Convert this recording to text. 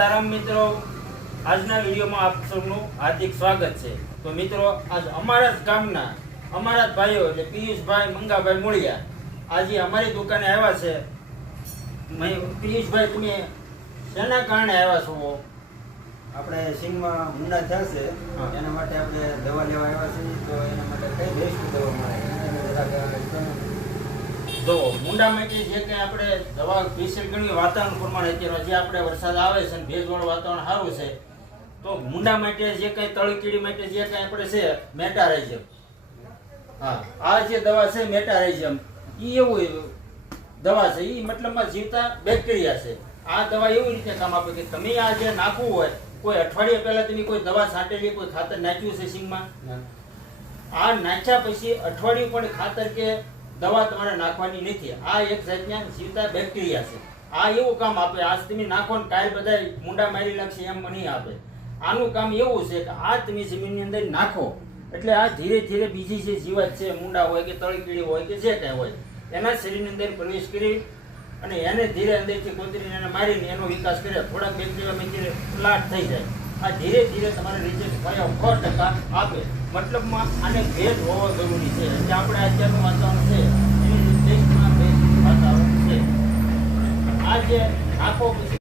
સીતારામ મિત્રો, આજના વિડીયોમાં આપ સૌનું હાર્દિક સ્વાગત છે। તો મિત્રો, આજ અમારા જ ગામના અમારા જ ભાઈઓ એટલે પિયુષભાઈ મંગાભાઈ મોળિયા આજે અમારી દુકાને આવ્યા છે। પિયુષભાઈ, તમે શેના કારણે આવ્યા છો? આપણે સિંગમાં મુંડા થયા છે એના માટે આપણે દવા લેવા આવ્યા છીએ। તો એના માટે કઈ બેસ્ટ દવા મળે જો મુંડા માટે જે કંઈ આપણે દવા સ્પેશિયલ ગણી વાતાવરણ પ્રમાણે અત્યારે જે આપણે વરસાદ આવે છે અને ભેજવાળું વાતાવરણ સારું છે, તો મુંડા માટે જે કંઈ તળકીડી માટે જે કંઈ આપણે છે મેટારાઇઝમ, હા, આ જે દવા છે મેટારાઇઝમ, એ એવું દવા છે, એ મતલબમાં જીવતા બેક્ટેરિયા છે। આ દવા એવી રીતે કામ આપે કે તમે આ જે નાખવું હોય, કોઈ અઠવાડિયા પહેલા તમે કોઈ દવા છાંટેલી, કોઈ ખાતર નાખ્યું છે સિંગમાં, આ નાખ્યા પછી અઠવાડિયું પણ ખાતર કે દવા તમારે નાખવાની નથી। આ એક જાતના જીવતા બેક્ટેરિયા છે। આ એવું કામ આપે, આજ તમે નાખો ને કાલ બધા મુંડા મારી લાગશે એમ નહીં આપે। આનું કામ એવું છે કે આ તમે જમીનની અંદર નાખો એટલે આ ધીરે ધીરે બીજી જે જીવાત છે, મુંડા હોય કે તળકીડી હોય કે જે કાંઈ હોય, એના શરીરની અંદર પ્રવેશ કરી અને એને ધીરે અંદરથી કોતરીને એને મારીને એનો વિકાસ કરે, થોડાક બેક્ટેરિયા પ્લાટ થઈ જાય। આ ધીરે ધીરે તમારે રિઝલ્ટ 100% આપે। મતલબમાં આને ભેજ હોવો જરૂરી છે, જે આપણે અત્યારનું વાતાવરણ છે એની દેશમાં ભેજ વાતાવરણ છે। આ જે નાખો પછી